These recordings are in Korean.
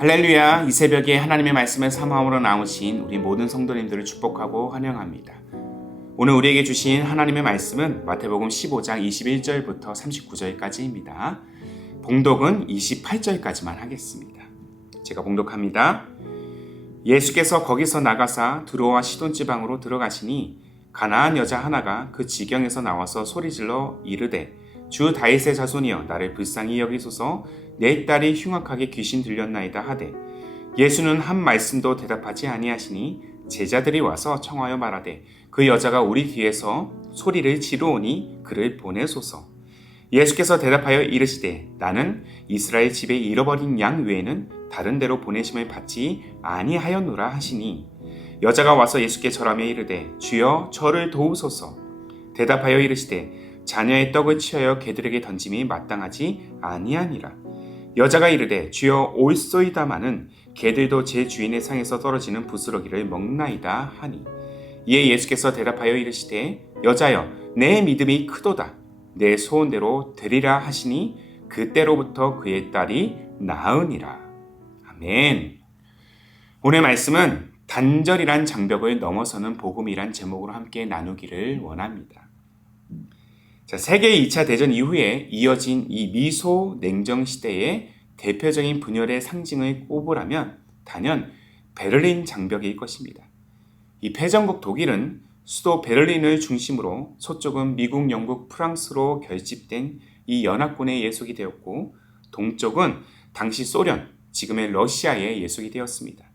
할렐루야, 이 새벽에 하나님의 말씀을 사모함으로 나오신 우리 모든 성도님들을 축복하고 환영합니다. 오늘 우리에게 주신 하나님의 말씀은 마태복음 15장 21절부터 39절까지입니다. 봉독은 28절까지만 하겠습니다. 제가 봉독합니다. 예수께서 거기서 나가사 두로와 시돈 지방으로 들어가시니 가나안 여자 하나가 그 지경에서 나와서 소리질러 이르되 주 다윗의 자손이여 나를 불쌍히 여기소서 내 딸이 흉악하게 귀신 들렸나이다 하되 예수는 한 말씀도 대답하지 아니하시니 제자들이 와서 청하여 말하되 그 여자가 우리 뒤에서 소리를 지르오니 그를 보내소서. 예수께서 대답하여 이르시되 나는 이스라엘 집에 잃어버린 양 외에는 다른 데로 보내심을 받지 아니하였노라 하시니 여자가 와서 예수께 절하며 이르되 주여 저를 도우소서. 대답하여 이르시되 자녀의 떡을 취하여 개들에게 던짐이 마땅하지 아니하니라. 여자가 이르되 주여 올소이다마는 개들도 제 주인의 상에서 떨어지는 부스러기를 먹나이다 하니 이에 예수께서 대답하여 이르시되 여자여 내 믿음이 크도다 내 소원대로 되리라 하시니 그때로부터 그의 딸이 나으니라. 아멘. 오늘 말씀은 단절이란 장벽을 넘어서는 복음이란 제목으로 함께 나누기를 원합니다. 세계 2차 대전 이후에 이어진 이 미소 냉정 시대의 대표적인 분열의 상징을 꼽으라면 단연 베를린 장벽일 것입니다. 이 패전국 독일은 수도 베를린을 중심으로 서쪽은 미국, 영국, 프랑스로 결집된 이 연합군의 예속이 되었고 동쪽은 당시 소련, 지금의 러시아의 예속이 되었습니다.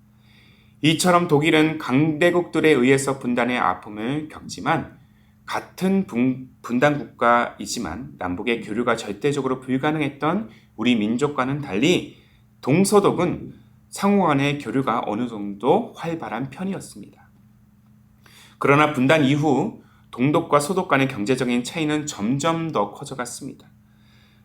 이처럼 독일은 강대국들에 의해서 분단의 아픔을 겪지만 같은 분단 국가이지만 남북의 교류가 절대적으로 불가능했던 우리 민족과는 달리 동서독은 상호 간의 교류가 어느 정도 활발한 편이었습니다. 그러나 분단 이후 동독과 서독 간의 경제적인 차이는 점점 더 커져갔습니다.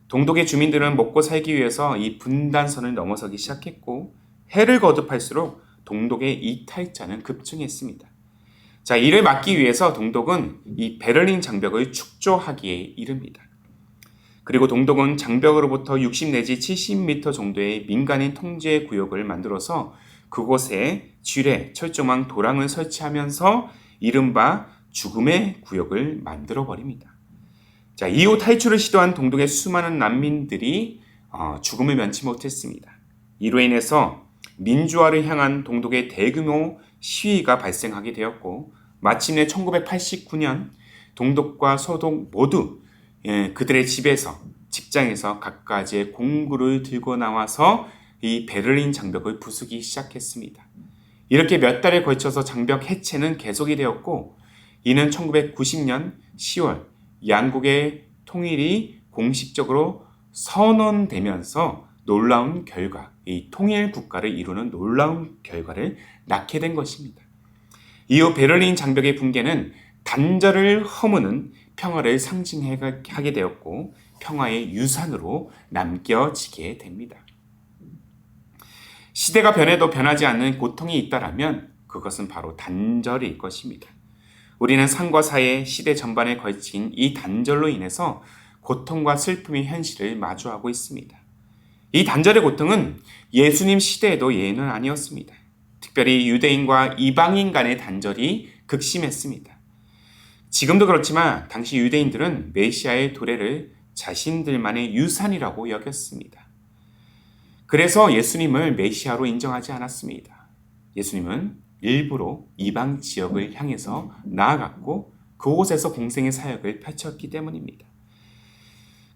동독의 주민들은 먹고 살기 위해서 이 분단선을 넘어서기 시작했고 해를 거듭할수록 동독의 이탈자는 급증했습니다. 이를 막기 위해서 동독은 이 베를린 장벽을 축조하기에 이릅니다. 그리고 동독은 장벽으로부터 60 내지 70m 정도의 민간인 통제 구역을 만들어서 그곳에 지뢰, 철조망, 도랑을 설치하면서 이른바 죽음의 구역을 만들어 버립니다. 이후 탈출을 시도한 동독의 수많은 난민들이 죽음을 면치 못했습니다. 이로 인해서 민주화를 향한 동독의 대규모 시위가 발생하게 되었고 마침내 1989년 동독과 서독 모두 그들의 집에서 직장에서 갖가지의 공구를 들고 나와서 이 베를린 장벽을 부수기 시작했습니다. 이렇게 몇 달에 걸쳐서 장벽 해체는 계속이 되었고 이는 1990년 10월 양국의 통일이 공식적으로 선언되면서 놀라운 결과, 이 통일 국가를 이루는 놀라운 결과를 낳게 된 것입니다. 이후 베를린 장벽의 붕괴는 단절을 허무는 평화를 상징하게 되었고 평화의 유산으로 남겨지게 됩니다. 시대가 변해도 변하지 않는 고통이 있다라면 그것은 바로 단절일 것입니다. 우리는 삶과 사회, 시대 전반에 걸친 이 단절로 인해서 고통과 슬픔의 현실을 마주하고 있습니다. 이 단절의 고통은 예수님 시대에도 예외는 아니었습니다. 특별히 유대인과 이방인 간의 단절이 극심했습니다. 지금도 그렇지만 당시 유대인들은 메시아의 도래를 자신들만의 유산이라고 여겼습니다. 그래서 예수님을 메시아로 인정하지 않았습니다. 예수님은 일부러 이방 지역을 향해서 나아갔고 그곳에서 공생의 사역을 펼쳤기 때문입니다.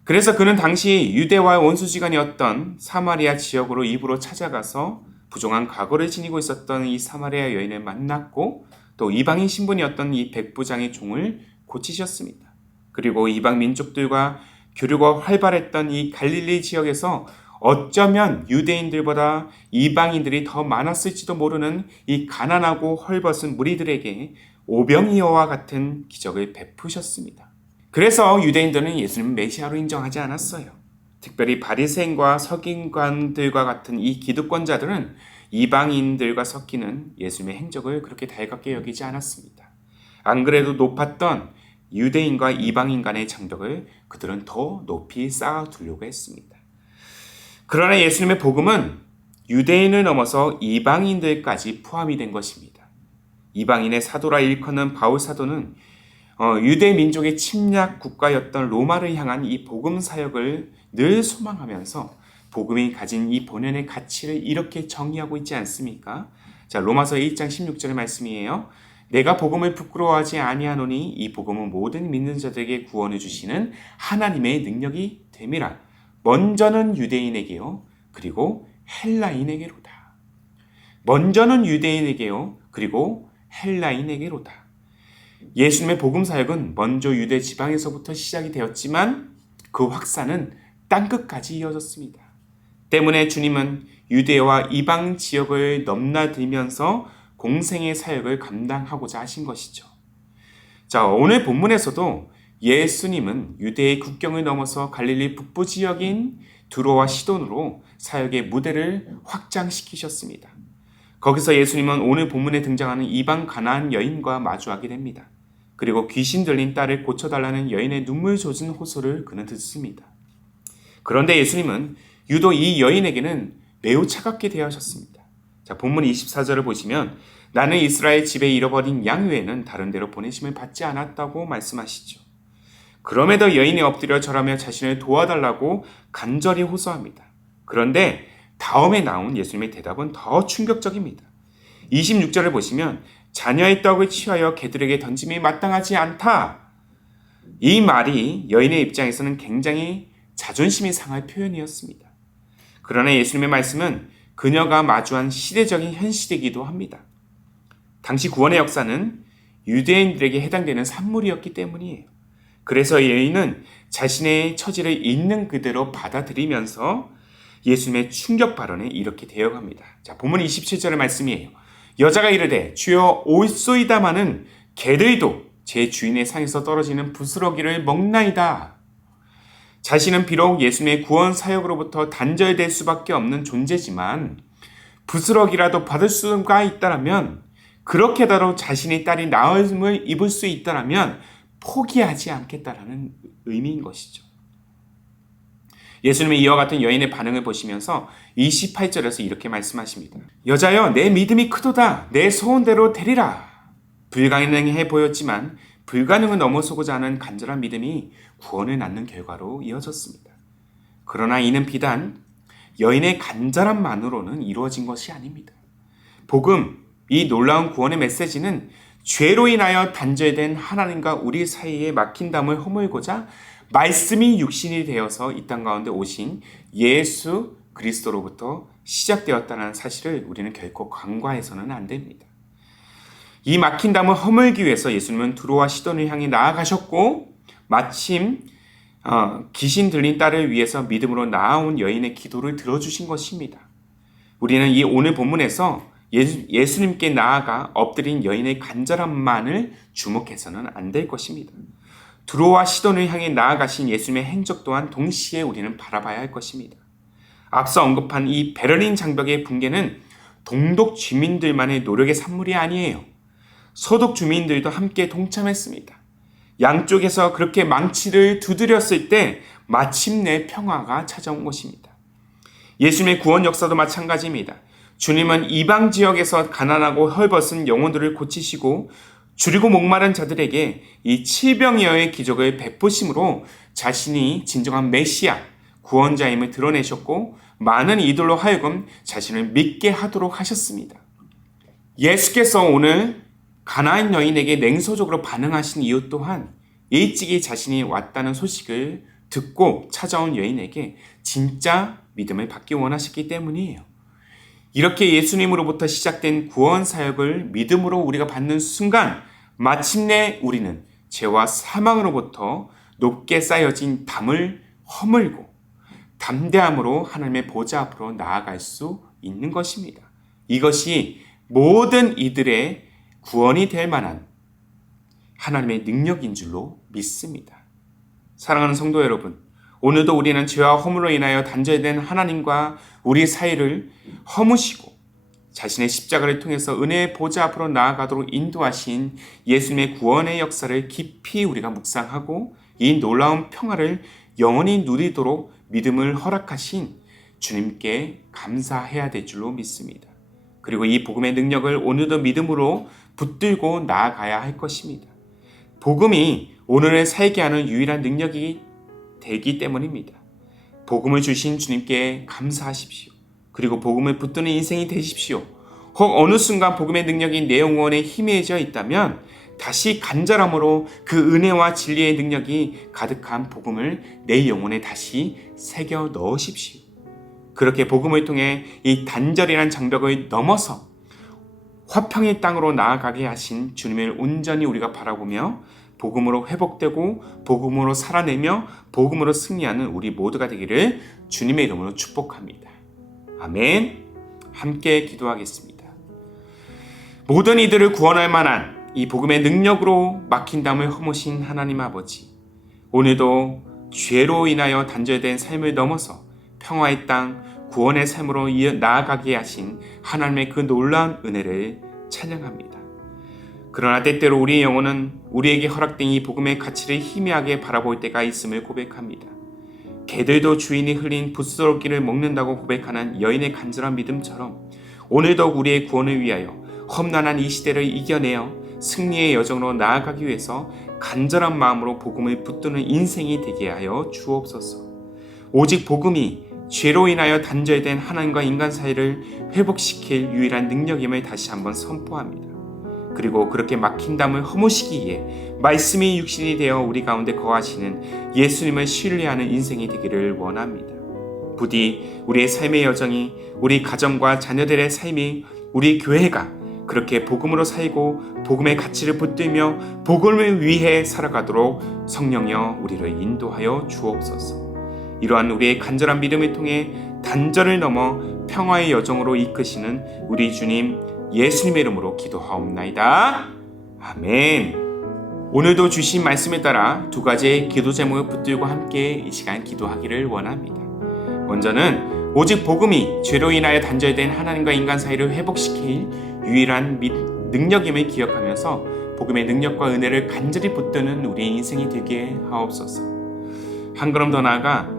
그래서 그는 당시 유대와 원수지간이었던 사마리아 지역으로 일부러 찾아가서 부정한 과거를 지니고 있었던 이 사마리아 여인을 만났고 또 이방인 신분이었던 이 백부장의 종을 고치셨습니다. 그리고 이방 민족들과 교류가 활발했던 이 갈릴리 지역에서 어쩌면 유대인들보다 이방인들이 더 많았을지도 모르는 이 가난하고 헐벗은 무리들에게 오병이어와 같은 기적을 베푸셨습니다. 그래서 유대인들은 예수님을 메시아로 인정하지 않았어요. 특별히 바리새인과 서기관들과 같은 이 기득권자들은 이방인들과 섞이는 예수님의 행적을 그렇게 달갑게 여기지 않았습니다. 안 그래도 높았던 유대인과 이방인 간의 장벽을 그들은 더 높이 쌓아두려고 했습니다. 그러나 예수님의 복음은 유대인을 넘어서 이방인들까지 포함이 된 것입니다. 이방인의 사도라 일컫는 바울 사도는 유대 민족의 침략 국가였던 로마를 향한 이 복음 사역을 늘 소망하면서 복음이 가진 이 본연의 가치를 이렇게 정의하고 있지 않습니까? 자, 로마서 1장 16절의 말씀이에요. 내가 복음을 부끄러워하지 아니하노니 이 복음은 모든 믿는 자들에게 구원을 주시는 하나님의 능력이 됨이라. 먼저는 유대인에게요, 그리고 헬라인에게로다. 먼저는 유대인에게요, 그리고 헬라인에게로다. 예수님의 복음 사역은 먼저 유대 지방에서부터 시작이 되었지만 그 확산은 땅끝까지 이어졌습니다. 때문에 주님은 유대와 이방 지역을 넘나들면서 공생의 사역을 감당하고자 하신 것이죠. 자, 오늘 본문에서도 예수님은 유대의 국경을 넘어서 갈릴리 북부 지역인 두로와 시돈으로 사역의 무대를 확장시키셨습니다. 거기서 예수님은 오늘 본문에 등장하는 이방 가나안 여인과 마주하게 됩니다. 그리고 귀신 들린 딸을 고쳐달라는 여인의 눈물 젖은 호소를 그는 듣습니다. 그런데 예수님은 유독 이 여인에게는 매우 차갑게 대하셨습니다. 자, 본문 24절을 보시면 나는 이스라엘 집에 잃어버린 양 외에는 다른 데로 보내심을 받지 않았다고 말씀하시죠. 그럼에도 여인이 엎드려 절하며 자신을 도와달라고 간절히 호소합니다. 그런데 다음에 나온 예수님의 대답은 더 충격적입니다. 26절을 보시면 자녀의 떡을 취하여 개들에게 던짐이 마땅하지 않다. 이 말이 여인의 입장에서는 굉장히 자존심이 상할 표현이었습니다. 그러나 예수님의 말씀은 그녀가 마주한 시대적인 현실이기도 합니다. 당시 구원의 역사는 유대인들에게 해당되는 산물이었기 때문이에요. 그래서 여인은 자신의 처지를 있는 그대로 받아들이면서 예수님의 충격 발언에 이렇게 대응합니다. 자, 본문 27절의 말씀이에요. 여자가 이르되 주여 올소이다마는 개들도 제 주인의 상에서 떨어지는 부스러기를 먹나이다. 자신은 비록 예수님의 구원 사역으로부터 단절될 수밖에 없는 존재지만 부스러기라도 받을 수가 있다라면, 그렇게라도 자신의 딸이 나음을 입을 수 있다라면 포기하지 않겠다라는 의미인 것이죠. 예수님의 이와 같은 여인의 반응을 보시면서 28절에서 이렇게 말씀하십니다. 여자여 내 믿음이 크도다. 내 소원대로 되리라. 불가능해 보였지만 불가능을 넘어서고자 하는 간절한 믿음이 구원을 낳는 결과로 이어졌습니다. 그러나 이는 비단 여인의 간절함만으로는 이루어진 것이 아닙니다. 복음, 이 놀라운 구원의 메시지는 죄로 인하여 단절된 하나님과 우리 사이에 막힌 담을 허물고자 말씀이 육신이 되어서 이 땅 가운데 오신 예수 그리스도로부터 시작되었다는 사실을 우리는 결코 간과해서는 안 됩니다. 이 막힌 담을 허물기 위해서 예수님은 두로와 시돈을 향해 나아가셨고, 마침 귀신 들린 딸을 위해서 믿음으로 나아온 여인의 기도를 들어주신 것입니다. 우리는 이 오늘 본문에서 예수님께 나아가 엎드린 여인의 간절함만을 주목해서는 안 될 것입니다. 두로와 시돈을 향해 나아가신 예수님의 행적 또한 동시에 우리는 바라봐야 할 것입니다. 앞서 언급한 이 베를린 장벽의 붕괴는 동독 주민들만의 노력의 산물이 아니에요. 소독 주민들도 함께 동참했습니다. 양쪽에서 그렇게 망치를 두드렸을 때 마침내 평화가 찾아온 것입니다. 예수님의 구원 역사도 마찬가지입니다. 주님은 이방 지역에서 가난하고 헐벗은 영혼들을 고치시고 줄이고 목마른 자들에게 이 칠병이어의 기적을 베푸심으로 자신이 진정한 메시아, 구원자임을 드러내셨고 많은 이들로 하여금 자신을 믿게 하도록 하셨습니다. 예수께서 오늘 가나안 여인에게 냉소적으로 반응하신 이유 또한 일찍이 자신이 왔다는 소식을 듣고 찾아온 여인에게 진짜 믿음을 받기 원하셨기 때문이에요. 이렇게 예수님으로부터 시작된 구원 사역을 믿음으로 우리가 받는 순간 마침내 우리는 죄와 사망으로부터 높게 쌓여진 담을 허물고 담대함으로 하나님의 보좌 앞으로 나아갈 수 있는 것입니다. 이것이 모든 이들의 구원이 될 만한 하나님의 능력인 줄로 믿습니다. 사랑하는 성도 여러분, 오늘도 우리는 죄와 허물로 인하여 단절된 하나님과 우리 사이를 허무시고 자신의 십자가를 통해서 은혜의 보좌 앞으로 나아가도록 인도하신 예수님의 구원의 역사를 깊이 우리가 묵상하고 이 놀라운 평화를 영원히 누리도록 믿음을 허락하신 주님께 감사해야 될 줄로 믿습니다. 그리고 이 복음의 능력을 오늘도 믿음으로 붙들고 나아가야 할 것입니다. 복음이 오늘을 살게 하는 유일한 능력이 되기 때문입니다. 복음을 주신 주님께 감사하십시오. 그리고 복음을 붙드는 인생이 되십시오. 혹 어느 순간 복음의 능력이 내 영혼에 희미해져 있다면 다시 간절함으로 그 은혜와 진리의 능력이 가득한 복음을 내 영혼에 다시 새겨 넣으십시오. 그렇게 복음을 통해 이 단절이란 장벽을 넘어서 화평의 땅으로 나아가게 하신 주님을 온전히 우리가 바라보며 복음으로 회복되고 복음으로 살아내며 복음으로 승리하는 우리 모두가 되기를 주님의 이름으로 축복합니다. 아멘. 함께 기도하겠습니다. 모든 이들을 구원할 만한 이 복음의 능력으로 막힌 담을 허무신 하나님 아버지, 오늘도 죄로 인하여 단절된 삶을 넘어서 평화의 땅, 구원의 삶으로 나아가게 하신 하나님의 그 놀라운 은혜를 찬양합니다. 그러나 때때로 우리의 영혼은 우리에게 허락된 이 복음의 가치를 희미하게 바라볼 때가 있음을 고백합니다. 개들도 주인이 흘린 붓스러기를 먹는다고 고백하는 여인의 간절한 믿음처럼 오늘도 우리의 구원을 위하여 험난한 이 시대를 이겨내어 승리의 여정으로 나아가기 위해서 간절한 마음으로 복음을 붙드는 인생이 되게 하여 주옵소서. 오직 복음이 죄로 인하여 단절된 하나님과 인간 사이를 회복시킬 유일한 능력임을 다시 한번 선포합니다. 그리고 그렇게 막힌 담을 허무시기에 말씀이 육신이 되어 우리 가운데 거하시는 예수님을 신뢰하는 인생이 되기를 원합니다. 부디 우리의 삶의 여정이, 우리 가정과 자녀들의 삶이, 우리 교회가 그렇게 복음으로 살고 복음의 가치를 붙들며 복음을 위해 살아가도록 성령여 우리를 인도하여 주옵소서. 이러한 우리의 간절한 믿음을 통해 단절을 넘어 평화의 여정으로 이끄시는 우리 주님 예수님의 이름으로 기도하옵나이다. 아멘. 오늘도 주신 말씀에 따라 두 가지의 기도 제목을 붙들고 함께 이 시간 기도하기를 원합니다. 먼저는 오직 복음이 죄로 인하여 단절된 하나님과 인간 사이를 회복시킬 유일한 능력임을 기억하면서 복음의 능력과 은혜를 간절히 붙드는 우리의 인생이 되게 하옵소서. 한 걸음 더 나아가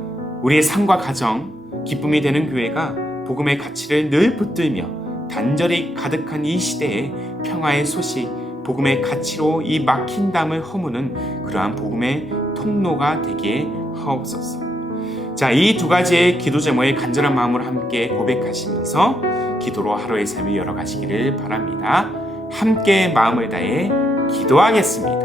우리의 삶과 가정, 기쁨이 되는 교회가 복음의 가치를 늘 붙들며 단절이 가득한 이 시대에 평화의 소식, 복음의 가치로 이 막힌 담을 허무는 그러한 복음의 통로가 되게 하옵소서. 자, 이 두 가지의 기도 제목의 간절한 마음으로 함께 고백하시면서 기도로 하루의 삶을 열어가시기를 바랍니다. 함께 마음을 다해 기도하겠습니다.